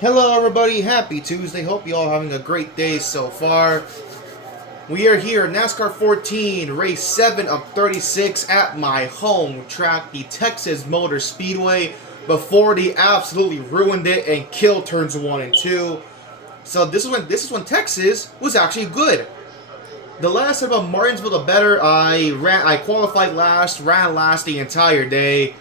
Hello everybody, happy Tuesday. Hope you all having a great day so far. We are here, NASCAR 14, race 7 of 36 at my home track, the Texas Motor Speedway, before they absolutely ruined it and killed turns 1 and 2. So this is when Texas was actually good. The last time about Martinsville, the better. I qualified last, ran last the entire day.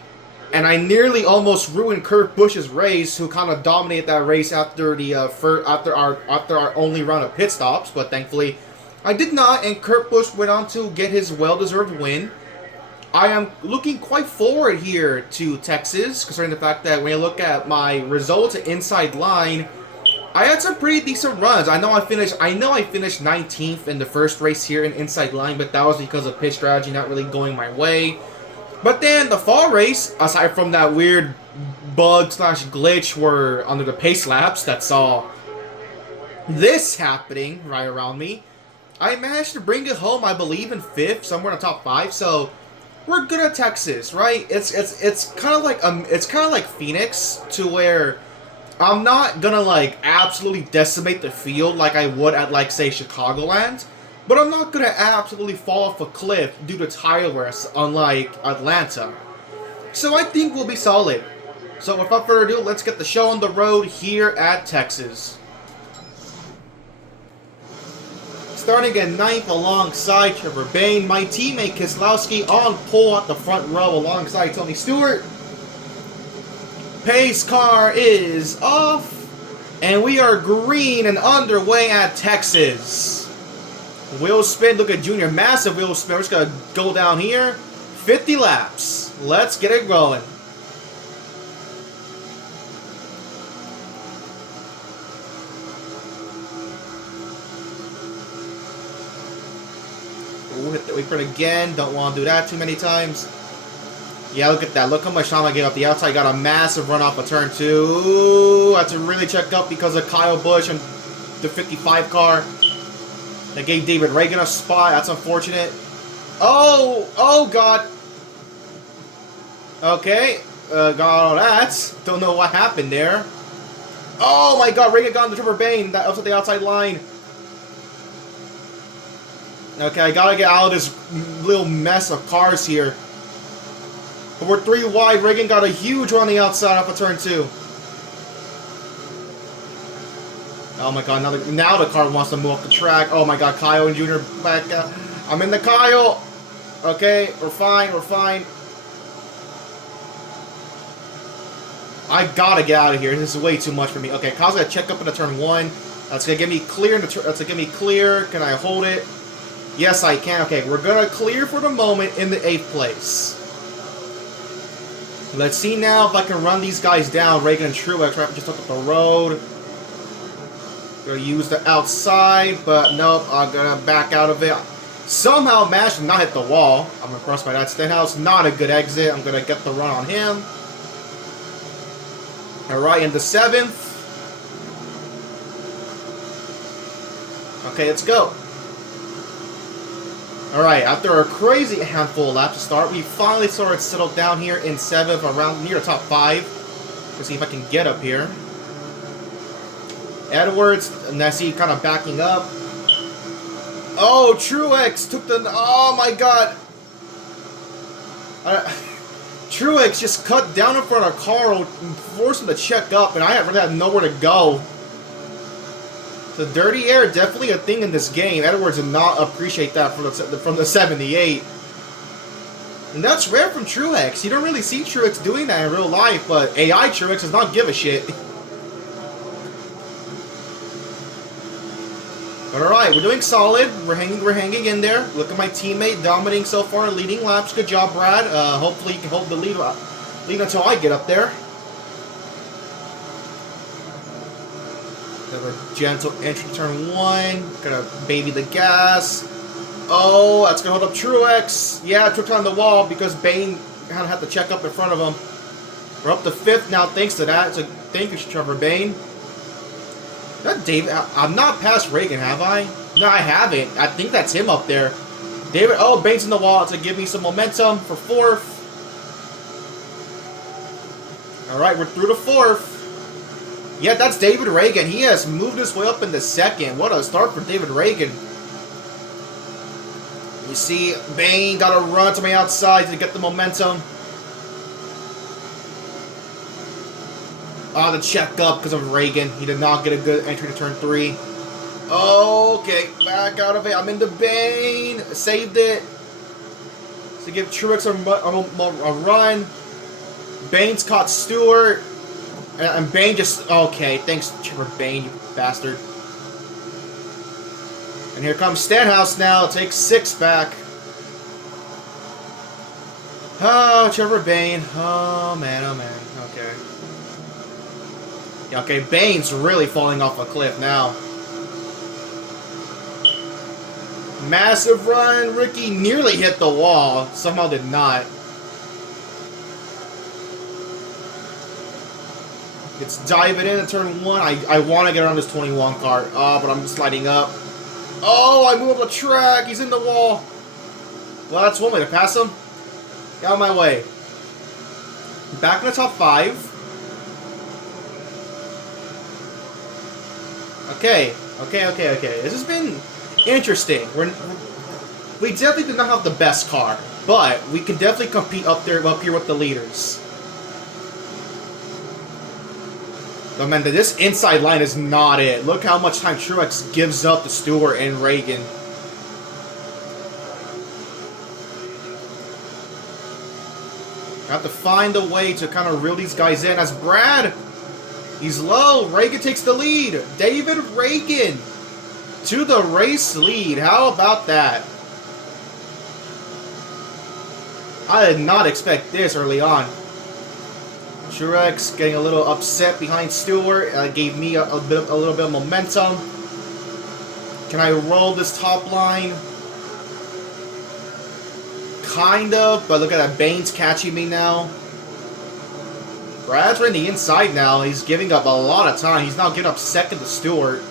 And I nearly almost ruined Kurt Busch's race, who kind of dominated that race after the after our only round of pit stops. But thankfully, I did not, and Kurt Busch went on to get his well-deserved win. I am looking quite forward here to Texas, considering the fact that when you look at my results at Inside Line, I had some pretty decent runs. I know I finished 19th in the first race here in Inside Line, but that was because of pit strategy not really going my way. But then the fall race, aside from that weird bug / glitch where under the pace laps that saw this happening right around me, I managed to bring it home, I believe, in 5th, somewhere in the top 5. So we're good at Texas, right? It's kind of like Phoenix, to where I'm not gonna like absolutely decimate the field like I would at, like, say, Chicagoland. But I'm not going to absolutely fall off a cliff due to tire wear, unlike Atlanta. So I think we'll be solid. So without further ado, let's get the show on the road here at Texas. Starting at 9th alongside Trevor Bayne, my teammate Keselowski on pole at the front row alongside Tony Stewart. Pace car is off, and we are green and underway at Texas. Wheel spin, look at Junior, massive wheel spin. We're just going to go down here. 50 laps. Let's get it going. Ooh, hit the apron again. Don't want to do that too many times. Yeah, look at that. Look how much time I get up the outside. Got a massive run off of turn 2. Ooh, I had to really check up because of Kyle Busch and the 55 car. That gave David Reagan a spot. That's unfortunate. Oh God. Okay, got all that. Don't know what happened there. Oh my God, Reagan got on the Trevor Bayne. That was at the outside line. Okay, I gotta get out of this little mess of cars here. But we're 3 wide. Reagan got a huge run on the outside off of turn 2. Oh my God, now the car wants to move up the track. Oh my God, Kyle and Junior back out. I'm in the Kyle. Okay, we're fine, we're fine. I gotta get out of here. This is way too much for me. Okay, Kyle's gonna check up into turn 1. That's gonna give me clear. That's gonna give me clear. Can I hold it? Yes, I can. Okay, we're gonna clear for the moment in the 8th place. Let's see now if I can run these guys down. Reagan and Truex right just up the road. Gonna use the outside, but nope, I'm gonna back out of it. Somehow managed to not hit the wall. I'm impressed by that. Stenhouse, not a good exit. I'm gonna get the run on him. Alright, in the 7th. Okay, let's go. Alright, after a crazy handful of laps to start, we finally started settled down here in 7th, around near the top 5. Let's see if I can get up here. Edwards, and I see kind of backing up. Oh, Truex took the... Oh, my God. Truex just cut down in front of a car and forced him to check up, and I really had nowhere to go. The dirty air, definitely a thing in this game. Edwards did not appreciate that from the 78. And that's rare from Truex. You don't really see Truex doing that in real life, but AI Truex does not give a shit. But alright, we're doing solid. We're hanging in there. Look at my teammate dominating so far, leading laps. Good job, Brad. Hopefully you can hold the lead until I get up there. Have a gentle entry turn 1. Gonna baby the gas. Oh, that's gonna hold up Truex. Yeah, Truex on the wall because Bayne kind of had to check up in front of him. We're up to 5th now thanks to that. So thank you, Trevor Bayne. That David, I'm not past Reagan, have I? No, I haven't. I think that's him up there. David, oh, Bayne's in the wall to give me some momentum for 4th. Alright, we're through to 4th. Yeah, that's David Reagan. He has moved his way up in the second. What a start for David Reagan. You see, Bane got to run to my outside to get the momentum. The check up because of Reagan. He did not get a good entry to turn 3. Okay, back out of it. I'm into Bane. Saved it. To give Truex a run. Bane's caught Stewart. And Bane just... Okay, thanks for Bane, you bastard. And here comes Stenhouse now. Takes 6 back. Oh, Trevor Bane. Oh, man, oh, man. Okay. Yeah, okay, Bane's really falling off a cliff now. Massive run. Ricky nearly hit the wall. Somehow did not. It's diving in at turn 1. I want to get around this 21 car. Oh, but I'm sliding up. Oh, I move up the track. He's in the wall. Well, that's one way to pass him. Get out of my way. Back in the top 5. Okay. This has been interesting. We definitely did not have the best car, but we can definitely compete up here with the leaders. But man, this inside line is not it. Look how much time Truex gives up to Stewart and Reagan. I have to find a way to kind of reel these guys in. As Brad, he's low. Reagan takes the lead. David Reagan to the race lead. How about that? I did not expect this early on. Truex getting a little upset behind Stewart. Gave me a little bit of momentum. Can I roll this top line? Kind of, but look at that. Bane's catching me now. Brad's right in the inside now. He's giving up a lot of time. He's now getting up second to Stewart.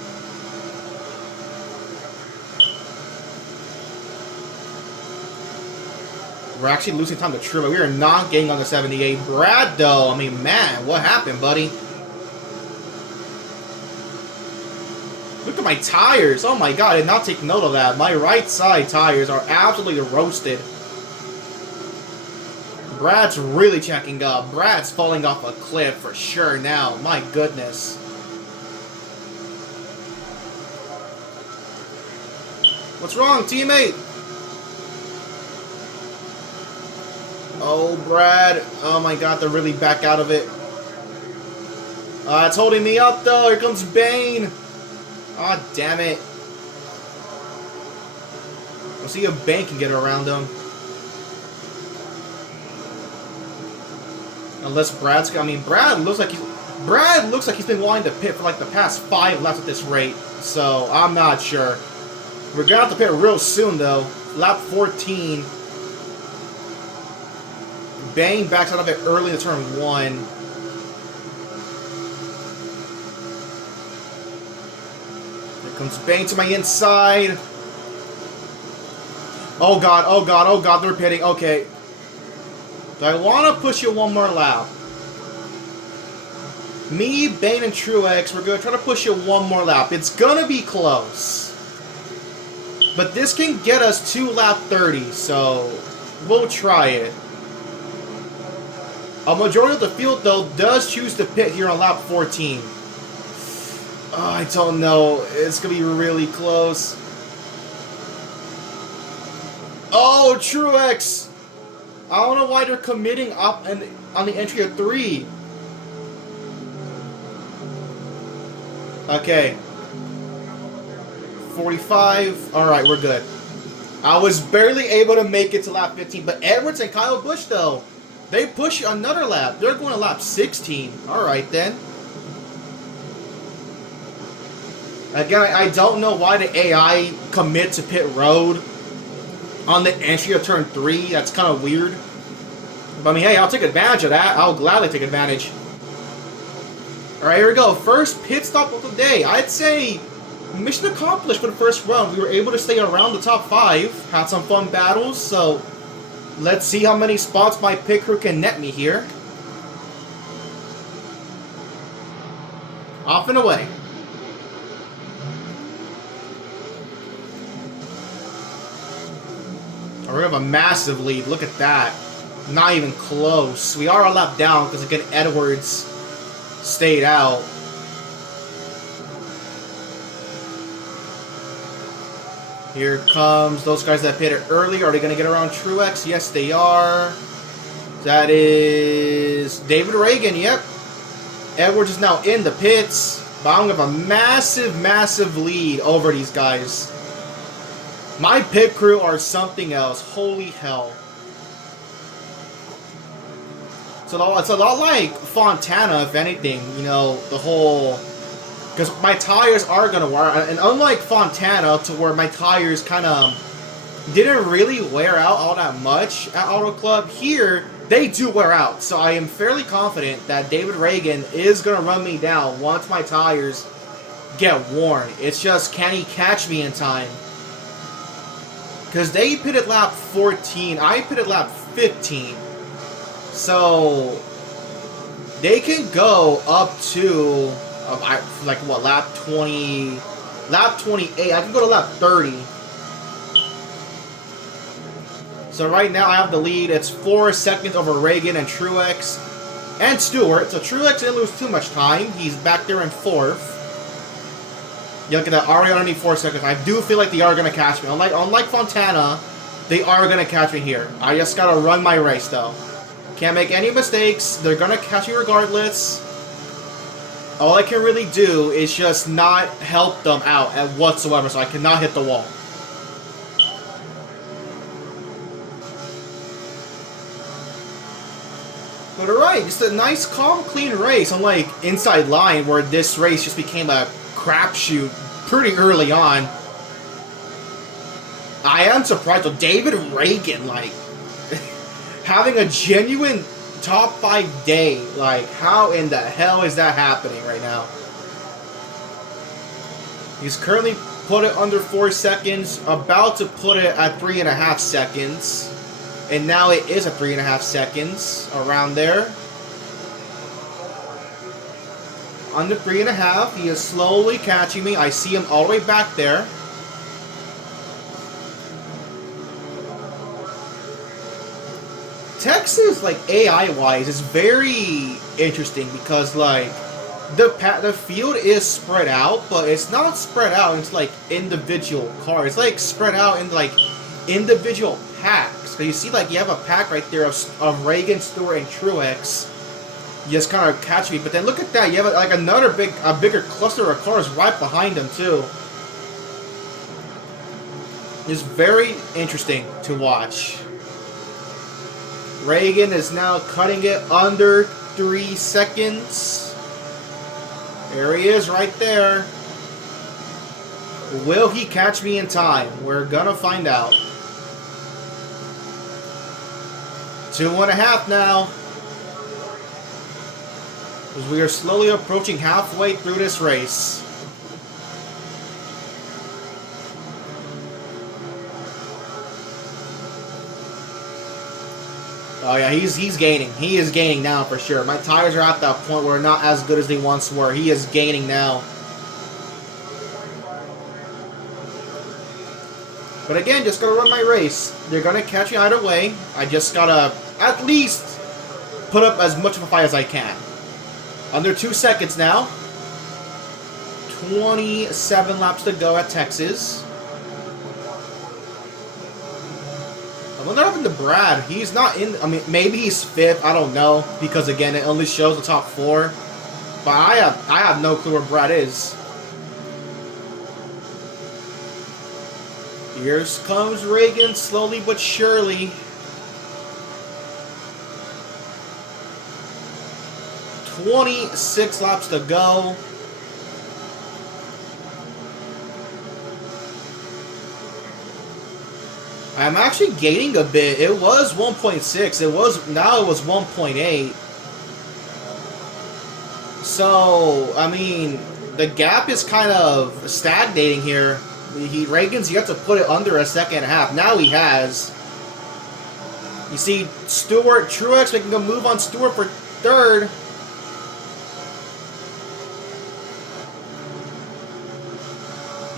We're actually losing time to Truex. We are not getting on the 78. Brad, though, I mean, man, what happened, buddy? Look at my tires. Oh, my God, I did not take note of that. My right side tires are absolutely roasted. Brad's really checking up. Brad's falling off a cliff for sure now. My goodness. What's wrong, teammate? Oh, Brad. Oh, my God. They're really back out of it. It's holding me up, though. Here comes Bane. Ah, damn it. We'll see if Bane can get around him. Unless Brad's... I mean, Brad looks like he's been wanting to pit for, like, the past 5 laps at this rate. So, I'm not sure. We're going to have to pit real soon, though. Lap 14. Bane backs out of it early to turn 1. Here comes Bane to my inside. Oh god, they're pitting. Okay. Do I want to push you one more lap? Me, Bane, and Truex, we're going to try to push you one more lap. It's going to be close. But this can get us to lap 30, so we'll try it. A majority of the field, though, does choose to pit here on lap 14. Oh, I don't know. It's going to be really close. Oh, Truex! I don't know why they're committing up on the entry of 3. Okay. 45. Alright, we're good. I was barely able to make it to lap 15, but Edwards and Kyle Busch, though, they push another lap. They're going to lap 16. Alright, then. Again, I don't know why the AI commit to pit road on the entry of turn 3. That's kind of weird. But I mean, hey, I'll take advantage of that. I'll gladly take advantage. Alright, here we go. First pit stop of the day. I'd say mission accomplished for the first run. We were able to stay around the top 5. Had some fun battles, so let's see how many spots my pit crew can net me here. Off and away. We have a massive lead. Look at that. Not even close. We are a lap down because, again, Edwards stayed out. Here comes those guys that pitted early. Are they going to get around Truex? Yes, they are. That is David Reagan. Yep. Edwards is now in the pits. But I'm going to have a massive, massive lead over these guys. My pit crew are something else. Holy hell. So it's a lot like Fontana, if anything. You know, the whole... Because my tires are going to wear out. And unlike Fontana, to where my tires kind of didn't really wear out all that much at Auto Club, here, they do wear out. So I am fairly confident that David Reagan is going to run me down once my tires get worn. It's just, can he catch me in time? Because they pitted lap 14. I pitted lap 15. So they can go up to... like what, lap 20, lap 28, I can go to lap 30. So right now I have the lead. It's 4 seconds over Reagan and Truex and Stewart. So Truex didn't lose too much time. He's back there in 4th. You look at that, already underneath 4 seconds. I do feel like they are going to catch me. Unlike Fontana, they are going to catch me here. I just got to run my race though. Can't make any mistakes. They're going to catch me regardless. All I can really do is just not help them out at whatsoever, so I cannot hit the wall. But alright, just a nice, calm, clean race, unlike Inside Line, where this race just became a crapshoot pretty early on. I am surprised with David Reagan, like, having a genuine top 5 day. Like, how in the hell is that happening right now? He's currently put it under 4 seconds, about to put it at 3.5 seconds. And now it is at 3.5 seconds, around there. Under 3.5, he is slowly catching me. I see him all the way back there. Texas, like, AI-wise, is very interesting because, like, the field is spread out, but it's not spread out into, like, individual cars. It's, like, spread out into, like, individual packs. So you see, like, you have a pack right there of Reagan, Stewart, and Truex. You just kind of catch me. But then look at that. You have, like, another bigger cluster of cars right behind them, too. It's very interesting to watch. Reagan is now cutting it under 3 seconds. There he is right there. Will he catch me in time? We're gonna find out. 2.5 now. As we are slowly approaching halfway through this race. Oh yeah, he's gaining. He is gaining now for sure. My tires are at that point where they're not as good as they once were. He is gaining now. But again, just gotta run my race. They're gonna catch me either way. I just gotta at least put up as much of a fight as I can. Under 2 seconds now. 27 laps to go at Texas. I wonder what happened to Brad. He's not in. I mean, maybe he's 5th. I don't know, because again, it only shows the top 4. But I have no clue where Brad is. Here comes Reagan, slowly but surely. 26 laps to go. I'm actually gaining a bit. It was 1.6. Now it was 1.8. So, I mean, the gap is kind of stagnating here. Reagan's yet to put it under 1.5 seconds. Now he has. You see, Stewart, Truex making a move on Stewart for 3rd.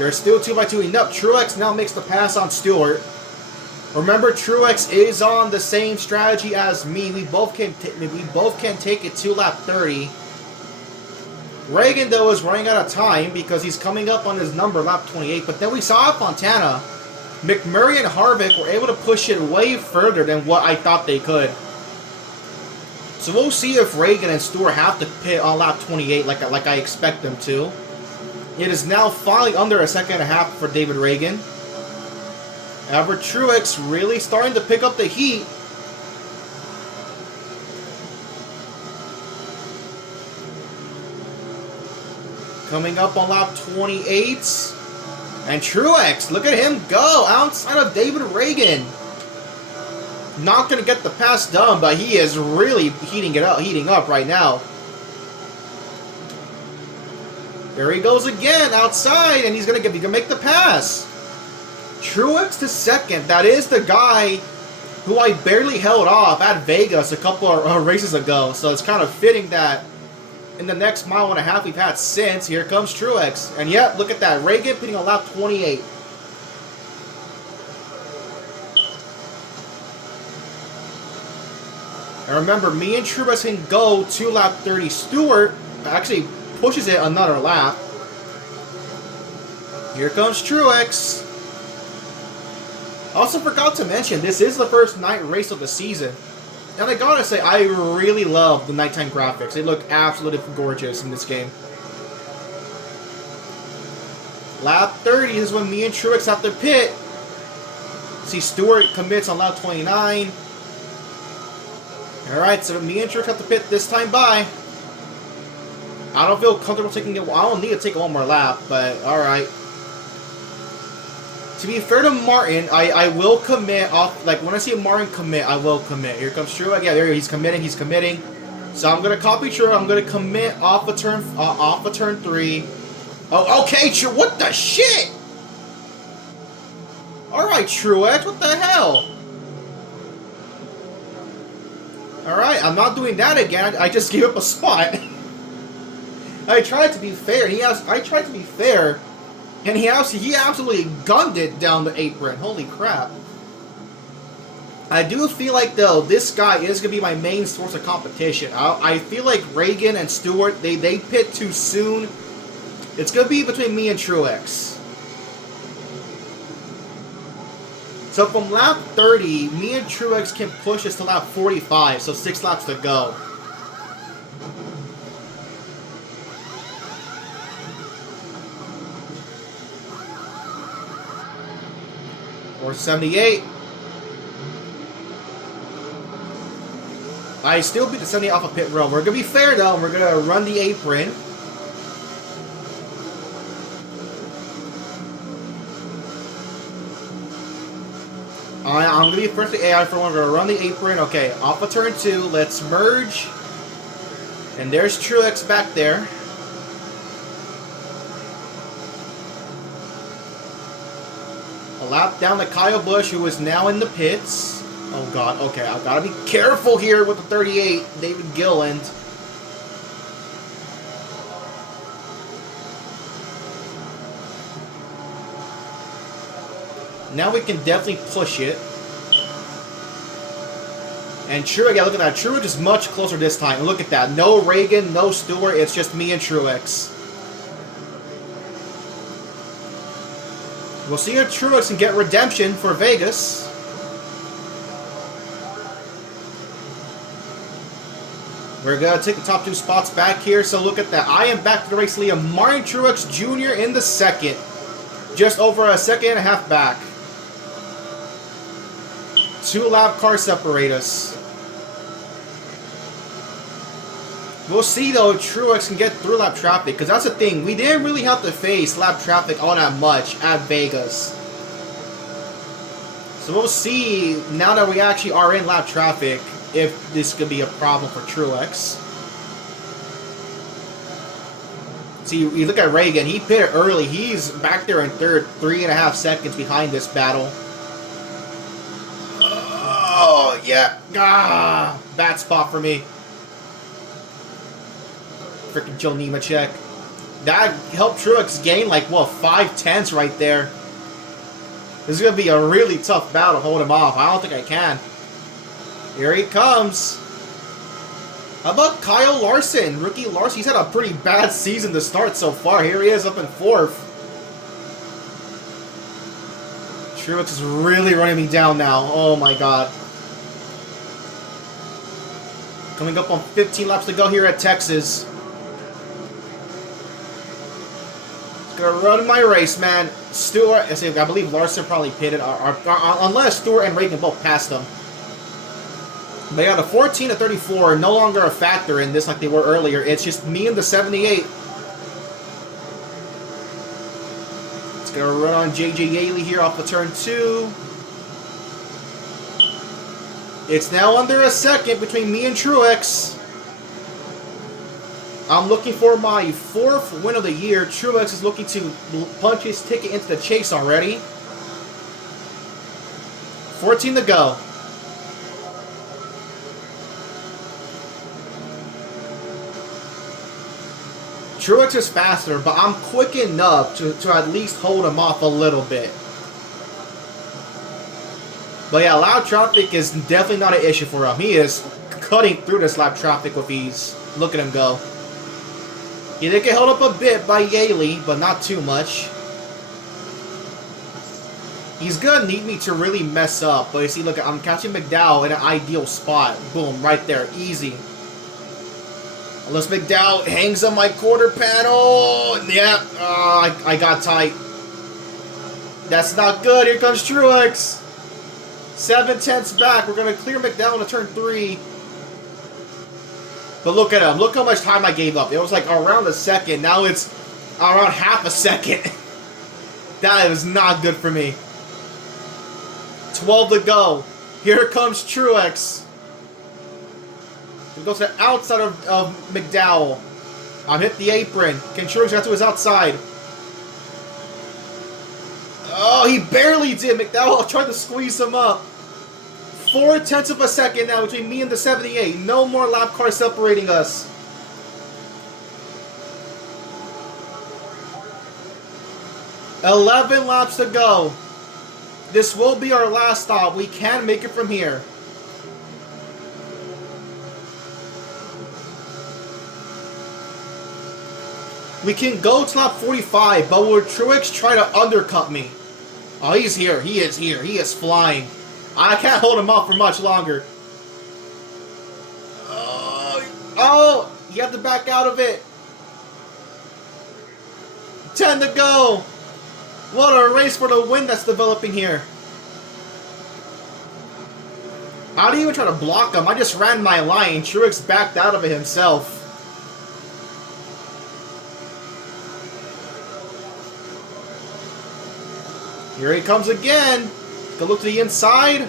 They're still 2x2ing up. Truex now makes the pass on Stewart. Remember, Truex is on the same strategy as me. We both can take it to lap 30. Reagan, though, is running out of time because he's coming up on his number, lap 28. But then we saw Fontana, McMurray, and Harvick were able to push it way further than what I thought they could. So we'll see if Reagan and Stewart have to pit on lap 28 like I expect them to. It is now finally under a second and a half for David Reagan. However, Truex really starting to pick up the heat. Coming up on lap 28. And Truex, look at him go outside of David Reagan. Not going to get the pass done, but he is really heating up right now. There he goes again outside, and he's going to make the pass. Truex to second. That is the guy who I barely held off at Vegas a couple of races ago. So it's kind of fitting that in the next mile and a half we've had since, here comes Truex. And yet, look at that. Reagan pitting on lap 28. And remember, me and Truex can go to lap 30. Stewart actually pushes it another lap. Here comes Truex. Also forgot to mention, this is the first night race of the season. And I gotta say, I really love the nighttime graphics. They look absolutely gorgeous in this game. Lap 30 is when me and Truex have to pit. See, Stewart commits on lap 29. Alright, so me and Truex have to pit this time by. I don't feel comfortable taking it. I don't need to take one more lap, but alright. To be fair to Martin, I will commit off. Like, when I see Martin commit, I will commit. Here comes Truex. Yeah, there he's committing. He's committing. So I'm gonna copy Truex. I'm gonna commit off a turn 3. Oh, okay, Truex. What the shit? All right, Truex. What the hell? All right, I'm not doing that again. I just gave up a spot. I tried to be fair. I tried to be fair. And he absolutely gunned it down the apron. Holy crap. I do feel like, though, this guy is going to be my main source of competition. I feel like Reagan and Stewart, they pit too soon. It's going to be between me and Truex. So from lap 30, me and Truex can push us to lap 45. So 6 laps to go. Or 78. I still beat the 78 off a pit road. We're going to be fair, though. We're going to run the apron. I'm going to be first to AI for one. We're going to run the apron. Okay, off of turn 2. Let's merge. And there's Truex back there. A lap down to Kyle Busch, who is now in the pits. Oh, God. Okay, I've got to be careful here with the 38, David Gilliland. Now we can definitely push it. And Truex, yeah, look at that. Truex is much closer this time. And look at that. No Reagan, no Stewart. It's just me and Truex. We'll see if Truex can get redemption for Vegas. We're going to take the top 2 spots back here. So look at that. I am back to the race lead. Martin Truex Jr. in the second. Just over a second and a half back. 2 lap cars separate us. We'll see, though, if Truex can get through lap traffic, because that's the thing. We didn't really have to face lap traffic all that much at Vegas. So we'll see, now that we actually are in lap traffic, if this could be a problem for Truex. See, you look at Reagan. He pitted early. He's back there in third, 3.5 seconds behind this battle. Oh, yeah. Bad spot for me. Freaking Joe Nemechek. That helped Truex gain like, what, 5/10 right there. This is going to be a really tough battle to hold him off. I don't think I can. Here he comes. How about Kyle Larson? Rookie Larson. He's had a pretty bad season to start so far. Here he is up in 4th. Truex is really running me down now. Oh my god. Coming up on 15 laps to go here at Texas. Gonna run my race, man. Stewart, I believe Larson probably pitted, unless Stewart and Reagan both passed him. But yeah, the 14 to 34 are no longer a factor in this like they were earlier. It's just me and the 78. It's gonna run on J.J. Yaley here off of turn 2. It's now under a second between me and Truex. I'm looking for my 4th win of the year. Truex is looking to punch his ticket into the chase already. 14 to go. Truex is faster, but I'm quick enough to at least hold him off a little bit. But yeah, loud traffic is definitely not an issue for him. He is cutting through this loud traffic with ease. Look at him go. He did get held up a bit by Yaley, but not too much. He's gonna need me to really mess up. But you see, look, I'm catching McDowell in an ideal spot. Boom, right there, easy. Unless McDowell hangs on my quarter panel. Yeah, I got tight. That's not good. Here comes Truex. 7/10 back. We're going to clear McDowell to turn 3. But look at him. Look how much time I gave up. It was like around a second. Now it's around half a second. That is not good for me. 12 to go. Here comes Truex. He goes to the outside of McDowell. I'm hit the apron. Can Truex get to his outside? Oh, he barely did. McDowell tried to squeeze him up. 4/10 of a second now between me and the 78. No more lap car separating us. $11 laps to go. This will be our last stop. We can make it from here. We can go to lap 45, but will Truex try to undercut me? Oh, he's here. He is here. He is flying. I can't hold him off for much longer. Oh, you have to back out of it. 10 to go. What a race for the win that's developing here. I didn't even try to block him. I just ran my line. Truex backed out of it himself. Here he comes again. Go look to the inside.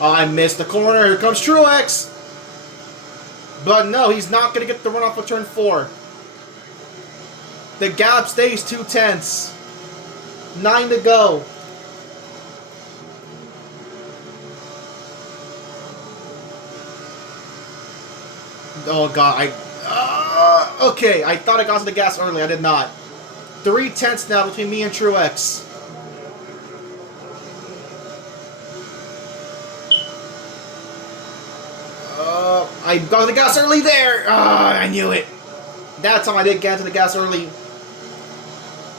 Oh, I missed the corner. Here comes Truex. But no, he's not going to get the run off of turn 4. The gap stays 2/10. 9 to go. Oh, God. Okay, I thought I got to the gas early. I did not. 3/10 now between me and Truex. I got to the gas early there. I knew it. That time I did get to the gas early.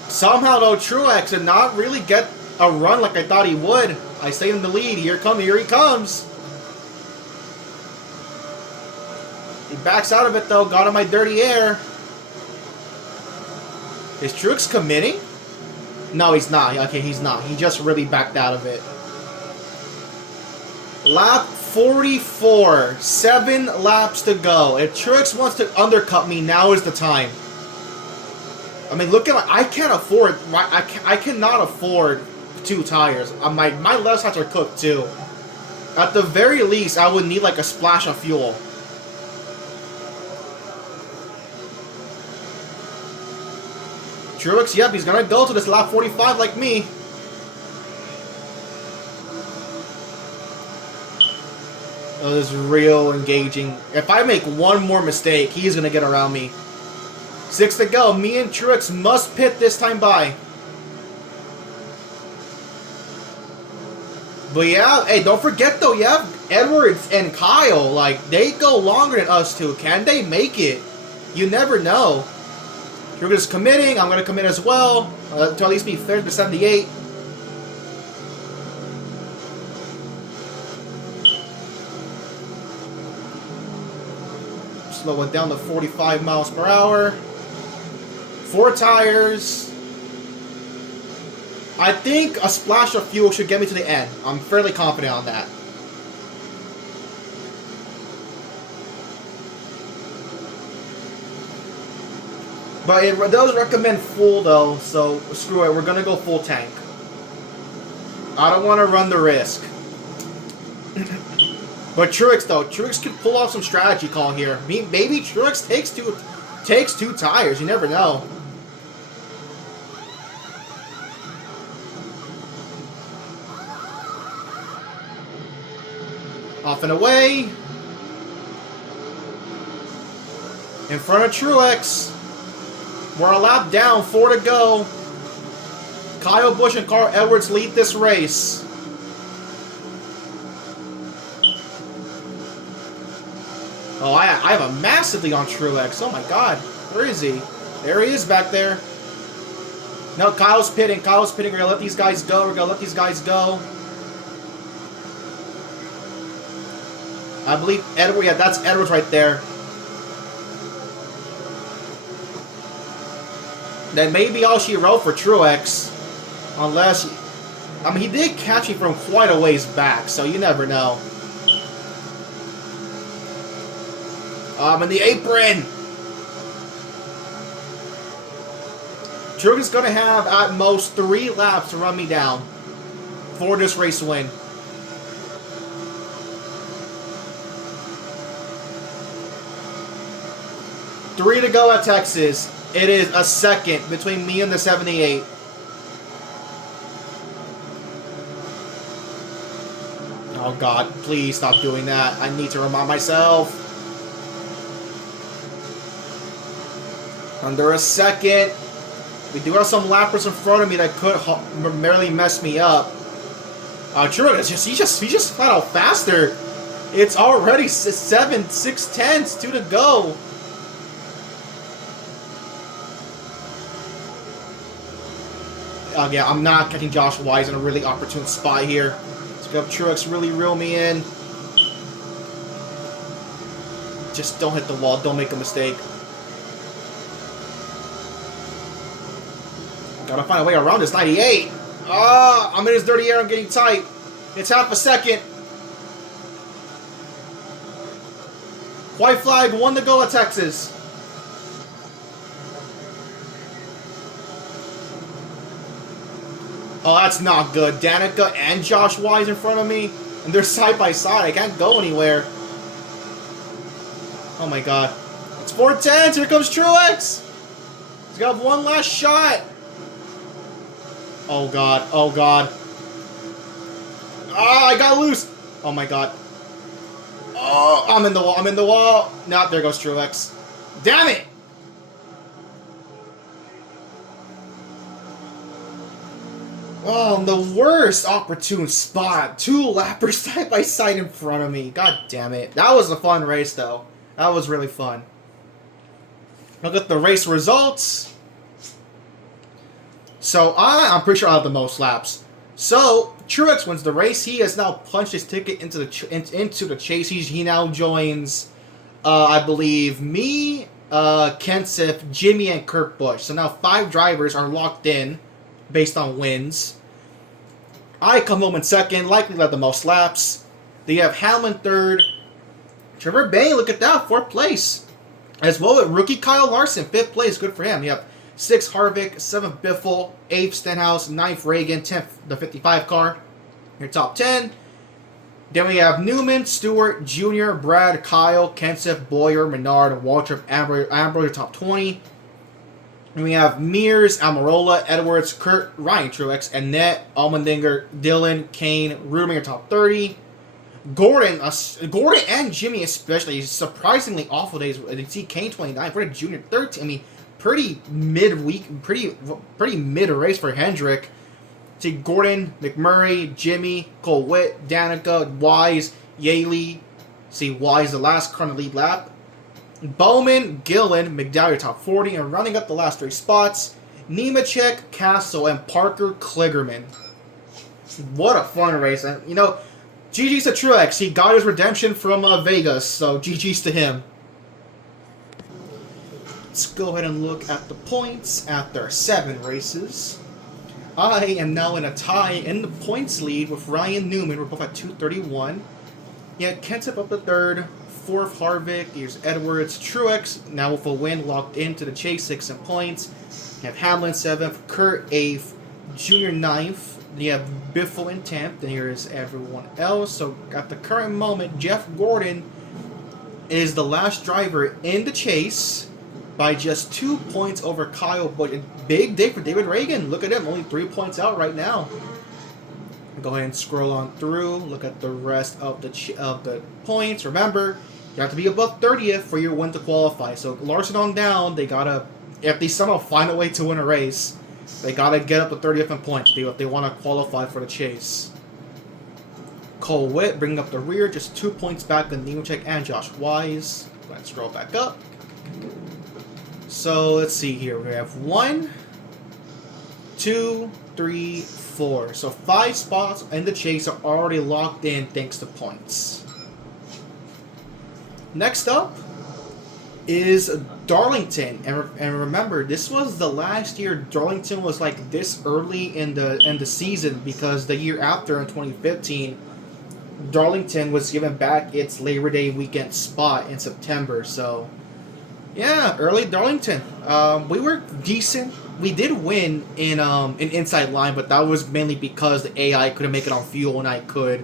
Somehow, though, Truex did not really get a run like I thought he would. I stayed in the lead. Here he comes. He backs out of it, though. Got in my dirty air. Is Truex committing? No, he's not. Okay, he's not. He just really backed out of it. Lap 44. 7 laps to go. If Truex wants to undercut me, now is the time. I mean, look at I can't afford. I cannot afford 2 tires. My left sides are cooked too. At the very least, I would need like a splash of fuel. Truex, yep, he's gonna go to this lap 45 like me. Oh, this is real engaging. If I make one more mistake, he's gonna get around me. 6 to go. Me and Truex must pit this time by. But yeah, hey, don't forget though, you have Edwards and Kyle. Like, they go longer than us two. Can they make it? You never know. Truex is committing. I'm going to commit as well. To at least be third to 78. Slow it down to 45 miles per hour. 4 tires. I think a splash of fuel should get me to the end. I'm fairly confident on that. But it does recommend full though, so screw it. We're going to go full tank. I don't want to run the risk. But Truex though, Truex could pull off some strategy call here. Maybe Truex takes 2 tires. You never know. Off and away. In front of Truex. We're a lap down, 4 to go. Kyle Busch and Carl Edwards lead this race. Oh, I have a massive lead on Truex. Oh my god. Where is he? There he is back there. No, Kyle's pitting. We're going to let these guys go. I believe Edwards, yeah, that's Edwards right there. That may be all she wrote for Truex. Unless, I mean, he did catch me from quite a ways back, so you never know. I'm in the apron. Truex is going to have at most 3 laps to run me down for this race win. Three to go at Texas. It is a second between me and the 78. Oh god, please stop doing that. I need to remind myself. Under a second. We do have some lappers in front of me that could merely mess me up. Truex, he just flat out faster. It's already 6 tenths, 2 to go. Yeah, I'm not catching Josh Wise in a really opportune spot here. Let's go up Truex, really reel me in. Just don't hit the wall. Don't make a mistake. Gotta find a way around this 98. Ah, I'm in his dirty air. I'm getting tight. It's half a second. White flag, 1 to go at Texas. Oh, that's not good. Danica and Josh Wise in front of me. And they're side by side. I can't go anywhere. Oh my god. It's 4:10. Here comes Truex. He's got 1 last shot. Oh god. Oh god. Ah, I got loose. Oh my god. Oh, I'm in the wall. I'm in the wall. Nah, there goes Truex. Damn it. Oh, the worst opportune spot. 2 lappers side by side in front of me. God damn it. That was a fun race, though. That was really fun. Look at the race results. So, I'm pretty sure I have the most laps. So, Truex wins the race. He has now punched his ticket into the chase. He now joins, I believe, me, Kenseth, Jimmy, and Kurt Busch. So now 5 drivers are locked in based on wins. I come home in second, likely led the most laps. Then you have Hamlin third. Trevor Bayne, look at that, 4th place. As well with rookie Kyle Larson, 5th place, good for him. You have 6th Harvick, 7th Biffle, 8th Stenhouse, 9th Reagan, 10th the 55 car. Your top 10. Then we have Newman, Stewart, Jr., Brad, Kyle, Kenseth, Boyer, Menard, Waltrip, Ambrose, your top 20. And we have Mears, Almirola, Edwards, Kurt, Ryan Truex, Annette, Allmendinger, Dylan, Kane, Rudinger, top 30. Gordon and Jimmy especially, surprisingly awful days. You see Kane 29, for Junior 13. I mean, pretty mid-week, pretty mid-race for Hendrick. See Gordon, McMurray, Jimmy, Cole Witt, Danica, Wise, Yaley. See Wise the last car in the lead lap. Bowman, Gillen, McDowell top 40, and running up the last 3 spots, Nemechek, Castle, and Parker Kligerman. What a fun race. And, you know, GG's to Truex. He got his redemption from Vegas, so GG's to him. Let's go ahead and look at the points after 7 races. I am now in a tie in the points lead with Ryan Newman. We're both at 231. Yeah, Kentip up the 3rd. 4th, Harvick. Here's Edwards. Truex now with a win locked into the chase, 6 in points. You have Hamlin 7th. Kurt 8th. Junior 9th. Then you have Biffle in 10th. Then here is everyone else. So at the current moment, Jeff Gordon is the last driver in the chase by just 2 points over Kyle Busch. Big day for David Reagan. Look at him, only 3 points out right now. Go ahead and scroll on through. Look at the rest of the points. Remember, you have to be above 30th for your win to qualify. So Larson on down, they gotta, if they somehow find a way to win a race, they gotta get up to 30th in points if they want to qualify for the chase. Cole Witt bringing up the rear, just 2 points back than Nemechek and Josh Wise. Let's scroll back up. So let's see here. We have 1, 2, 3, 4. So 5 spots in the chase are already locked in thanks to points. Next up is Darlington, and remember, this was the last year Darlington was like this early in the season, because the year after in 2015, Darlington was given back its Labor Day weekend spot in September. So yeah, early Darlington. We were decent. We did win in an inside line, but that was mainly because the AI couldn't make it on fuel and I could.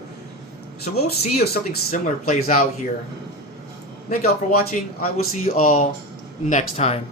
So we'll see if something similar plays out here. Thank y'all for watching. I will see you all next time.